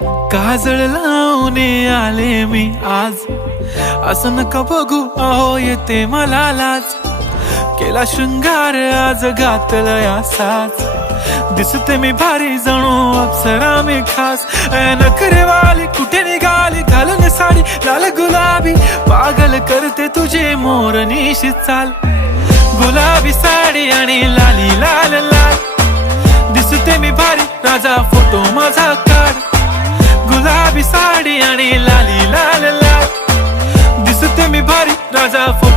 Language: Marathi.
काजळ लावून आले मी आज, असं नका बघू अहो येते मला लाज. केला शृंगार आज घातला साज, दिसते मी भारी जणू अप्सरा मी खास. नखरेवाली कुठे निघाली घालून साडी लाल गुलाबी, पागल करते तुझे मोरनीशी चाल. गुलाबी साडी आणि लाली लाल लाल, दिसते मी भारी राजा फोटो माझा काढ. गुलाबी साडी आणि लाली लाल लाल, दिसते मी भारी राजा फोटो